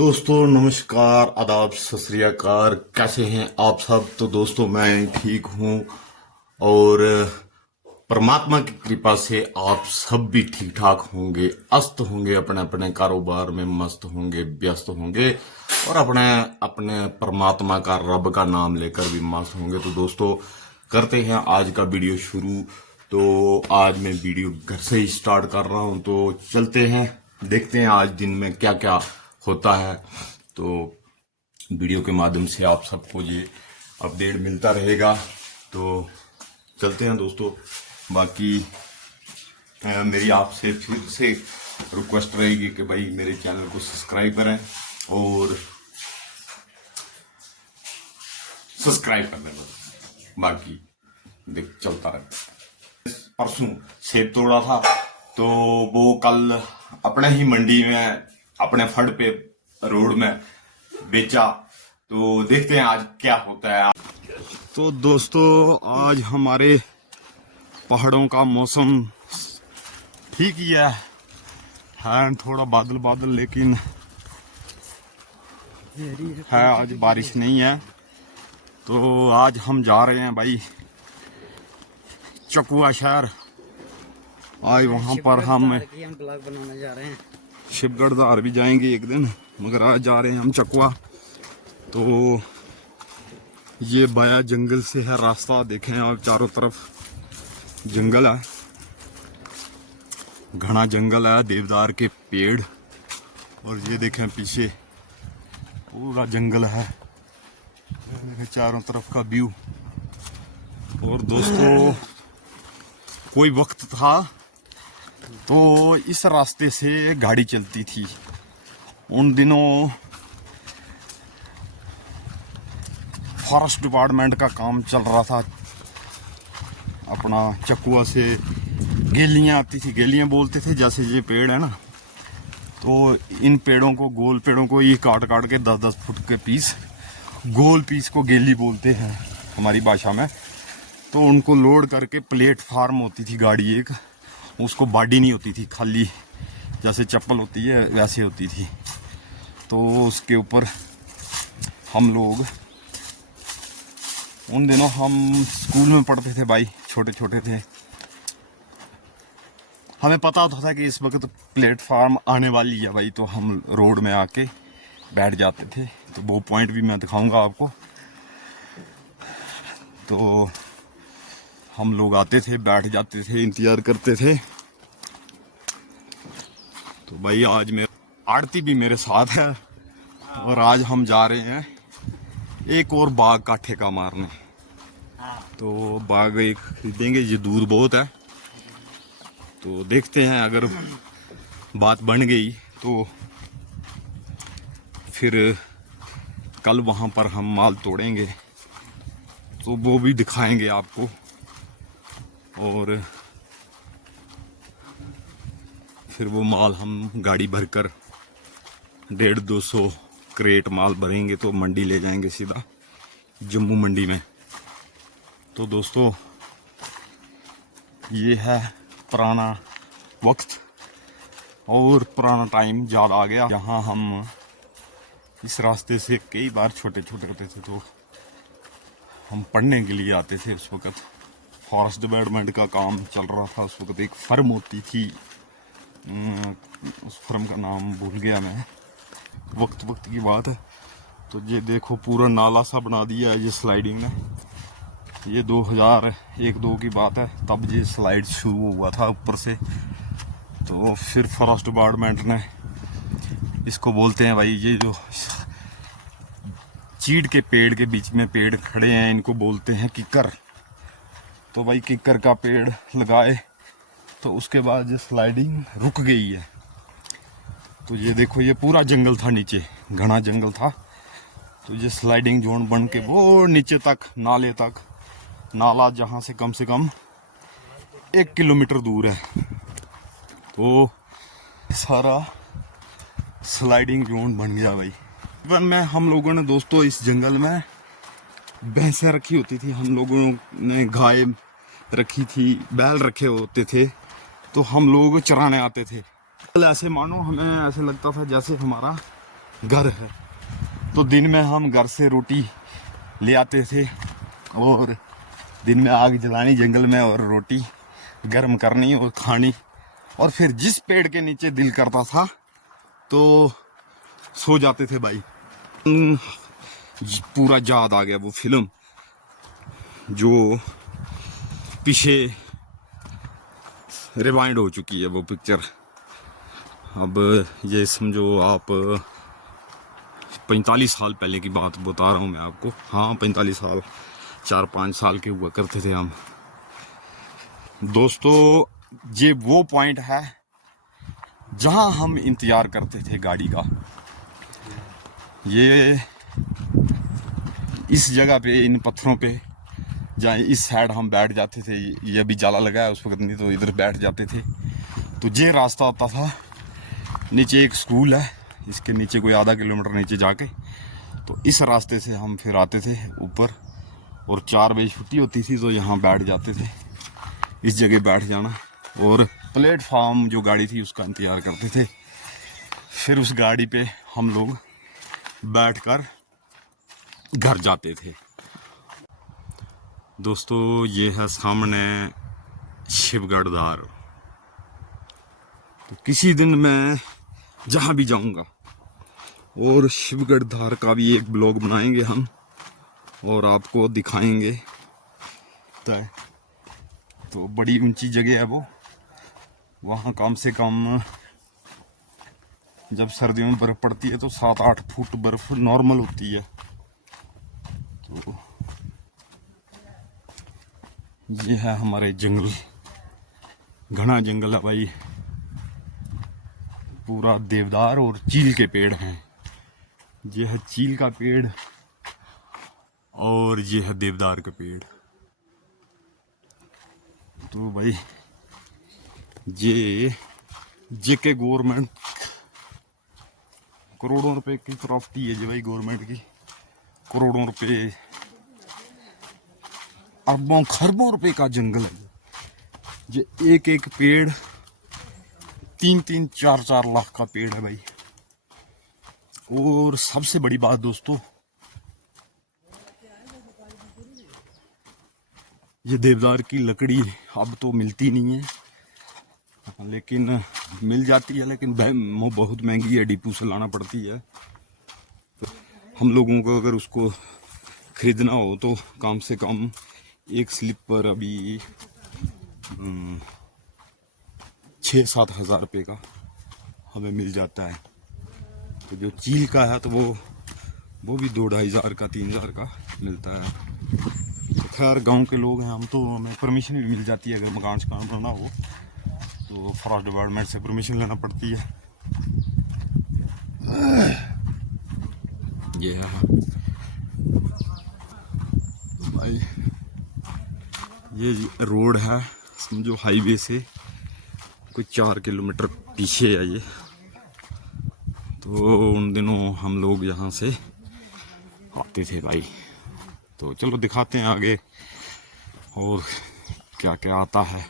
दोस्तों नमस्कार, आदाब, सत श्री अकाल। कैसे हैं आप सब? तो दोस्तों मैं ठीक हूं और परमात्मा की कृपा से आप सब भी ठीक ठाक होंगे, अस्त होंगे, अपने अपने कारोबार में मस्त होंगे, व्यस्त होंगे और अपने अपने परमात्मा का, रब का नाम लेकर भी मस्त होंगे। तो दोस्तों करते हैं आज का वीडियो शुरू। तो आज मैं वीडियो घर से ही स्टार्ट कर रहा हूं, तो चलते हैं, देखते हैं आज दिन में क्या क्या होता है। तो वीडियो के माध्यम से आप सबको ये अपडेट मिलता रहेगा। तो चलते हैं दोस्तों। बाकी मेरी आपसे फिर से रिक्वेस्ट रहेगी कि भाई मेरे चैनल को सब्सक्राइब करें और सब्सक्राइब कर दें बस। बाकी देख चलता रहे। परसों सेब तोड़ा था, तो वो कल अपने ही मंडी में, अपने फंड पे रोड में बेचा। तो देखते हैं आज क्या होता है। तो दोस्तों आज हमारे पहाड़ों का मौसम ठीक ही है थोड़ा बादल बादल, लेकिन है आज बारिश नहीं है। तो आज हम जा रहे हैं भाई चकुआ शहर। आज वहां पर हम ब्लॉग बनाने जा रहे हैं। शिवगढ़ धार भी जाएंगे एक दिन, मगर आज जा रहे हैं हम चकुआ। तो ये बाया जंगल से है रास्ता, देखें आप चारों तरफ जंगल है, घना जंगल है, देवदार के पेड़, और ये देखें पीछे पूरा जंगल है, चारों तरफ का व्यू। और दोस्तों कोई वक्त था तो इस रास्ते से गाड़ी चलती थी। उन दिनों फॉरेस्ट डिपार्टमेंट का काम चल रहा था। अपना चकुआ से गेलियां आती थी, गेलियां बोलते थे, जैसे ये पेड़ है ना, तो इन पेड़ों को, गोल पेड़ों को ये काट काट के 10-10 फुट के पीस, गोल पीस को गेली बोलते हैं हमारी भाषा में। तो उनको लोड करके प्लेटफार्म होती थी गाड़ी एक, उसको बॉडी नहीं होती थी, खाली जैसे चप्पल होती है वैसे होती थी। तो उसके ऊपर हम लोग, उन दिनों हम स्कूल में पढ़ते थे भाई, छोटे छोटे थे, हमें पता होता था कि इस वक्त प्लेटफार्म आने वाली है भाई, तो हम रोड में आके बैठ जाते थे। तो वो पॉइंट भी मैं दिखाऊंगा आपको। तो हम लोग आते थे, बैठ जाते थे, इंतजार करते थे। तो भाई आज मेरा आड़ती भी मेरे साथ है और आज हम जा रहे हैं एक और बाग का ठेका मारने। तो बाग एक खरीदेंगे, ये दूर बहुत है। तो देखते हैं, अगर बात बन गई तो फिर कल वहाँ पर हम माल तोड़ेंगे, तो वो भी दिखाएंगे आपको। और फिर वो माल हम गाड़ी भरकर 150-200 क्रेट माल भरेंगे, तो मंडी ले जाएंगे सीधा जम्मू मंडी में। तो दोस्तों ये है पुराना वक्त और पुराना टाइम याद आ गया, जहाँ हम इस रास्ते से कई बार छोटे छोटे होते थे, तो हम पढ़ने के लिए आते थे। उस वक्त फॉरेस्ट डिपार्टमेंट का काम चल रहा था। उस वक्त एक फर्म होती थी, उस फर्म का नाम भूल गया मैं, वक्त की बात है। तो ये देखो पूरा नाला सा बना दिया है ये स्लाइडिंग ने। ये 2001-2 की बात है, तब ये स्लाइड शुरू हुआ था ऊपर से। तो फिर फॉरेस्ट डिपार्टमेंट ने, इसको बोलते हैं भाई, ये जो चीड़ के पेड़ के बीच में पेड़ खड़े हैं, इनको बोलते हैं किक्कर। तो भाई किक्कर का पेड़ लगाए, तो उसके बाद ये स्लाइडिंग रुक गई है। तो ये देखो, ये पूरा जंगल था, नीचे घना जंगल था। तो ये स्लाइडिंग जोन बन के वो नीचे तक, नाले तक, नाला जहाँ से कम 1 किलोमीटर दूर है, तो सारा स्लाइडिंग जोन बन गया भाई। इवन में हम लोगों ने दोस्तों इस जंगल में भैंसें रखी होती थी, हम लोगों ने गाय रखी थी, बैल रखे होते थे, तो हम लोग चराने आते थे। ऐसे मानो हमें ऐसे लगता था जैसे हमारा घर है। तो दिन में हम घर से रोटी ले आते थे और दिन में आग जलानी जंगल में और रोटी गर्म करनी और खानी, और फिर जिस पेड़ के नीचे दिल करता था तो सो जाते थे भाई। पूरा याद आ गया वो फिल्म जो पीछे रिवाइंड हो चुकी है वो पिक्चर। अब ये समझो आप 45 साल पहले की बात बता रहा हूँ मैं आपको। हाँ 45 साल, 4-5 साल के हुआ करते थे हम। दोस्तों ये वो पॉइंट है जहां हम इंतजार करते थे गाड़ी का। ये इस जगह पे, इन पत्थरों पे, जहाँ इस साइड हम बैठ जाते थे। ये अभी जाला लगा है उस वक्त, नहीं तो इधर बैठ जाते थे। तो ये रास्ता होता था, नीचे एक स्कूल है, इसके नीचे कोई आधा किलोमीटर नीचे जाके, तो इस रास्ते से हम फिर आते थे ऊपर। और 4 बजे छुट्टी होती थी तो यहाँ बैठ जाते थे, इस जगह बैठ जाना और प्लेटफार्म जो गाड़ी थी उसका इंतज़ार करते थे। फिर उस गाड़ी पे हम लोग बैठकर घर जाते थे। दोस्तों ये है सामने शिवगढ़ धार। तो किसी दिन मैं जहाँ भी जाऊँगा और शिवगढ़ धार का भी एक ब्लॉग बनाएंगे हम और आपको दिखाएंगे। तो बड़ी ऊंची जगह है वो, वहाँ कम से कम जब सर्दियों में बर्फ़ पड़ती है तो 7-8 फुट बर्फ़ नॉर्मल होती है। तो ये है हमारे जंगल, घना जंगल है भाई, पूरा देवदार और चील के पेड़ हैं। ये है चील का पेड़ और ये है देवदार का पेड़। तो भाई ये जेके गवर्नमेंट करोड़ों रुपए की प्रॉपर्टी है जी भाई, गवर्नमेंट की। करोड़ों रुपए, अरबों खरबों रुपए का जंगल है। ये एक एक पेड़ 3-3, 4-4 लाख का पेड़ है भाई। और सबसे बड़ी बात दोस्तों, ये देवदार की लकड़ी अब तो मिलती नहीं है, लेकिन मिल जाती है, लेकिन वो बहुत महंगी है, डिपू से लाना पड़ती है। तो हम लोगों को अगर उसको खरीदना हो तो कम से कम एक स्लिप पर अभी 6-7 हज़ार रुपये का हमें मिल जाता है। तो जो चील का है तो वो भी 2-2.5 हज़ार का, 3 हज़ार का मिलता है। तो खैर गांव के लोग हैं हम, तो हमें परमिशन भी मिल जाती है। अगर मकान शकान बनाना हो तो फॉरेस्ट डिपार्टमेंट से परमिशन लेना पड़ती है। ये है भाई, ये रोड है समझो हाईवे से कोई 4 किलोमीटर पीछे है ये। तो उन दिनों हम लोग यहाँ से आते थे भाई। तो चलो दिखाते हैं आगे और क्या क्या आता है।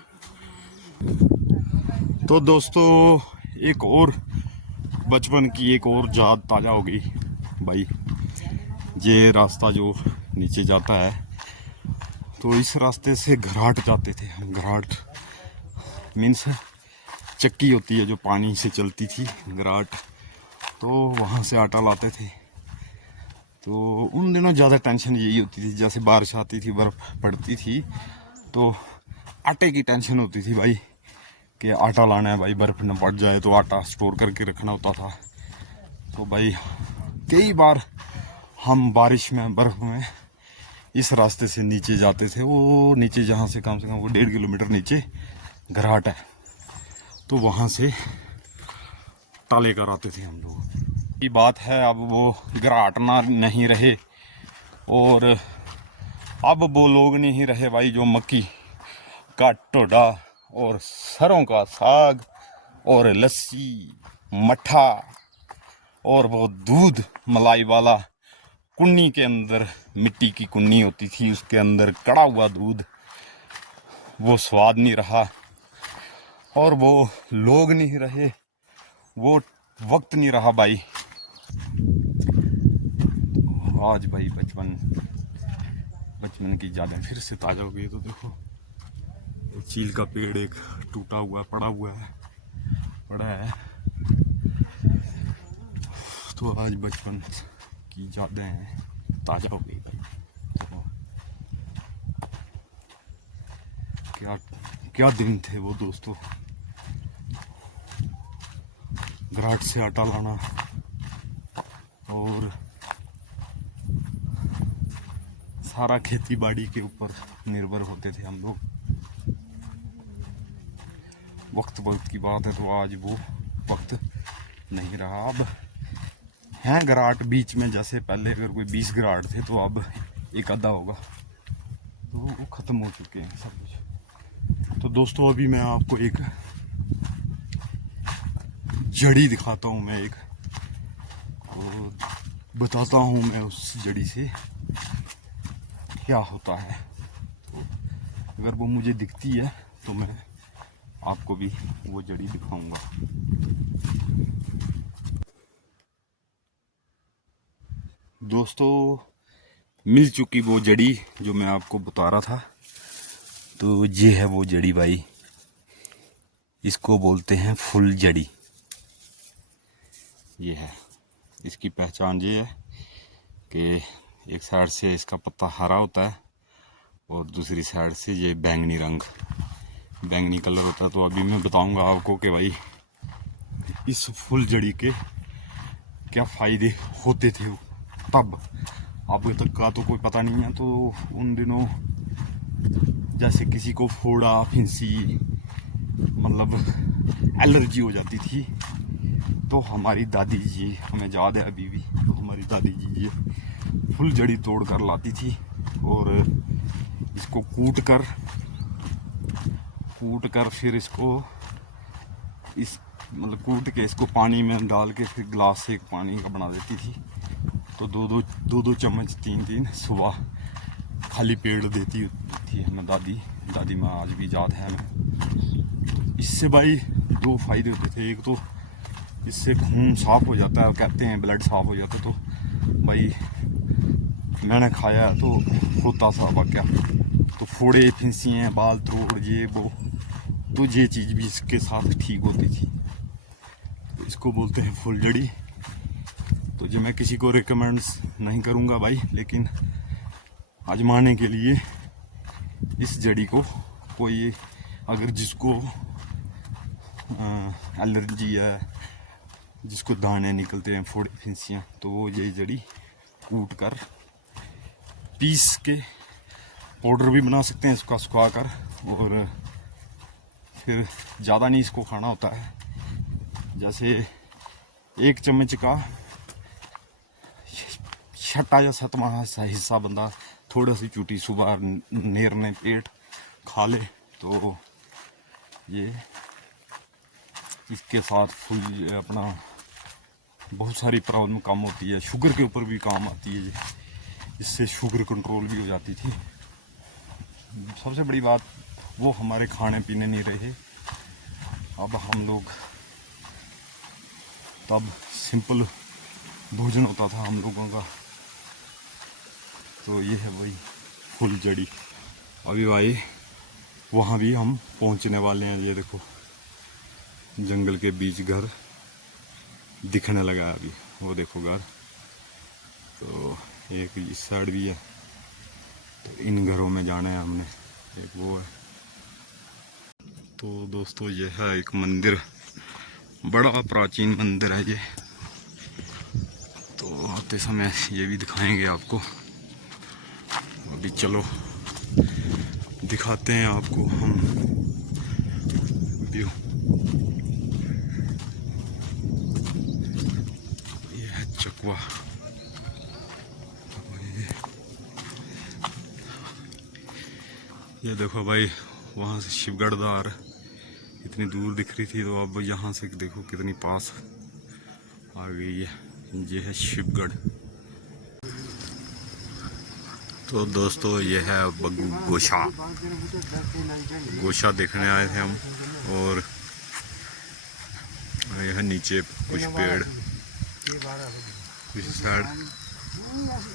तो दोस्तों एक और बचपन की एक और याद ताज़ा हो गई भाई। ये रास्ता जो नीचे जाता है, तो इस रास्ते से घराट जाते थे हम। घराट मीन्स चक्की होती है जो पानी से चलती थी, घराट। तो वहाँ से आटा लाते थे। तो उन दिनों ज़्यादा टेंशन यही होती थी, जैसे बारिश आती थी, बर्फ़ पड़ती थी, तो आटे की टेंशन होती थी भाई कि आटा लाना है भाई, बर्फ़ न पड़ जाए तो आटा स्टोर करके रखना होता था। तो भाई कई बार हम बारिश में, बर्फ़ में इस रास्ते से नीचे जाते थे। वो नीचे जहाँ से कम वो 1.5 किलोमीटर नीचे घराट है, तो वहाँ से ताले कर आते थे हम लोग। ये बात है अब वो घराट ना नहीं रहे और अब वो लोग नहीं रहे भाई जो मक्की का टोडा और सरों का साग और लस्सी, मट्ठा और वो दूध मलाई वाला, कुन्नी के अंदर मिट्टी की कुन्नी होती थी, उसके अंदर कड़ा हुआ दूध, वो स्वाद नहीं रहा। और वो लोग नहीं रहे, वो वक्त नहीं रहा भाई। आज भाई बचपन की यादें फिर से ताजा हो गई। तो देखो चील का पेड़ एक टूटा हुआ पड़ा है। तो आज बचपन की यादें ताजा हो गई भाई। तो क्या दिन थे वो दोस्तों। घराट से आटा लाना और सारा खेती बाड़ी के ऊपर निर्भर होते थे हम लोग। वक्त की बात है, तो आज वो वक्त नहीं रहा। अब हैं घराट बीच में, जैसे पहले अगर कोई 20 घराट थे तो अब एक आधा होगा, तो वो ख़त्म हो चुके हैं सब कुछ। तो दोस्तों अभी मैं आपको एक जड़ी दिखाता हूँ, मैं एक और बताता हूँ मैं उस जड़ी से क्या होता है। तो अगर वो मुझे दिखती है तो मैं आपको भी वो जड़ी दिखाऊंगा। दोस्तों मिल चुकी वो जड़ी जो मैं आपको बता रहा था। तो ये है वो जड़ी भाई, इसको बोलते हैं फुल जड़ी। ये है, इसकी पहचान ये है कि एक साइड से इसका पत्ता हरा होता है और दूसरी साइड से ये बैंगनी कलर होता है। तो अभी मैं बताऊंगा आपको कि भाई इस फुल जड़ी के क्या फ़ायदे होते थे तब। अब तक का तो कोई पता नहीं है। तो उन दिनों जैसे किसी को फोड़ा फिंसी मतलब एलर्जी हो जाती थी, तो हमारी दादी जी, हमें याद है अभी भी, तो हमारी दादी जी ये फुल जड़ी तोड़ कर लाती थी और इसको कूट कर फिर इसको कूट के इसको पानी में डाल के फिर गिलास से एक पानी का बना देती थी। तो दो चम्मच तीन सुबह खाली पेट देती थी हमें दादी माँ, आज भी याद है हमें। इससे भाई 2 फायदे होते थे। एक तो इससे खून साफ हो जाता है, कहते हैं ब्लड साफ हो जाता है। तो भाई मैंने खाया तो होता सा वाकया। तो फोड़े फिंसियाँ बाल त्रोड़ ये वो, तो ये चीज़ भी इसके साथ ठीक होती थी। तो इसको बोलते हैं फुल जड़ी। तो जो मैं किसी को रिकमेंड नहीं करूँगा भाई, लेकिन आजमाने के लिए इस जड़ी को कोई अगर जिसको एलर्जी है, जिसको दाने निकलते हैं फोड़े फिंसियाँ, तो वो ये जड़ी कूट कर पीस के पाउडर भी बना सकते हैं इसका सुखा कर। और फिर ज़्यादा नहीं इसको खाना होता है, जैसे 1 चम्मच का 6वां या 7वां हिस्सा बंदा थोड़ा सी चूटी सुबह नेरने पेट खा ले, तो ये इसके साथ फुल अपना बहुत सारी प्रॉब्लम कम होती है। शुगर के ऊपर भी काम आती है, इससे शुगर कंट्रोल भी हो जाती थी। सबसे बड़ी बात वो हमारे खाने पीने नहीं रहे। अब हम लोग, तब सिंपल भोजन होता था हम लोगों का। तो ये है भाई फुल जड़ी। अभी भाई वहाँ भी हम पहुँचने वाले हैं। ये देखो जंगल के बीच घर दिखने लगा है अभी, वो देखो घर। तो एक इस साइड भी है, तो इन घरों में जाना है हमने। एक वो है। तो दोस्तों ये है एक मंदिर, बड़ा प्राचीन मंदिर है ये। तो आते समय ये भी दिखाएंगे आपको। अभी चलो दिखाते हैं आपको हम व्यू। ये है चकवा। ये देखो भाई वहाँ से शिवगढ़ धार इतनी दूर दिख रही थी, तो अब यहाँ से देखो कितनी पास आ गई है। ये है शिवगढ़। तो दोस्तों ये है बग्गू गोशा देखने आए थे हम। और यह नीचे कुछ पेड़ इस साइड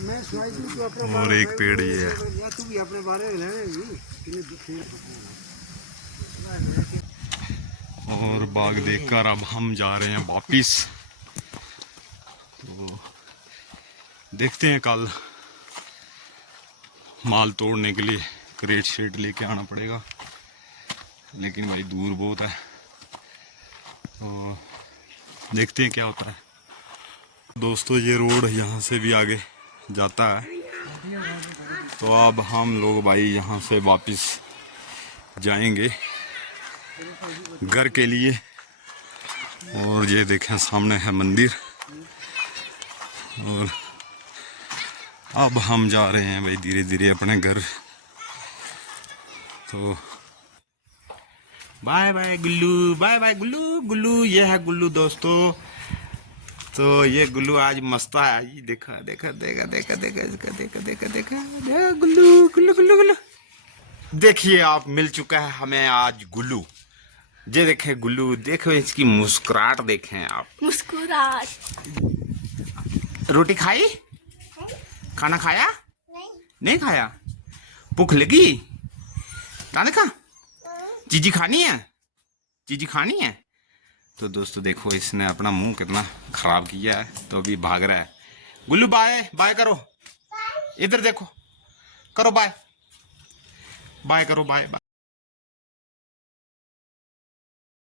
मैं सुनाई दूं तो अपने और एक पेड़ ये है। या तू भी अपने बारे में ले और बाग देखकर अब हम जा रहे हैं वापिस। तो देखते हैं कल माल तोड़ने के लिए क्रेट शेट लेके आना पड़ेगा, लेकिन भाई दूर बहुत है तो देखते हैं क्या होता है। दोस्तों ये रोड यहाँ से भी आगे जाता है, तो अब हम लोग भाई यहाँ से वापिस जाएंगे घर के लिए। और ये देखें सामने है मंदिर, और अब हम जा रहे हैं भाई धीरे धीरे अपने घर। तो बाय बाय गुल्लू, बाय बाय गुल्लू। गुल्लू ये है गुल्लू दोस्तों। तो ये गुल्लू आज मस्ता है, ये देखा देखा देखा देखा देखा इसका देखा देखा देखा गुल्लू गुल्लू गुल्लू गुल्लू। देखिए आप, मिल चुका है हमें आज गुल्लू। ये देखे गुल्लू, देखो इसकी मुस्कुराहट देखें आप। मुस्कुराहट। रोटी खाई? खाना खाया? नहीं खाया? भूख लगी? ना देखा? चीजी खानी है? चीजी खानी है? तो दोस्तों देखो इसने अपना मुंह कितना खराब किया है, तो अभी भाग रहा है। गुल्लू बाय बाय करो, इधर देखो, करो बाय, बाय करो, बाय बाय।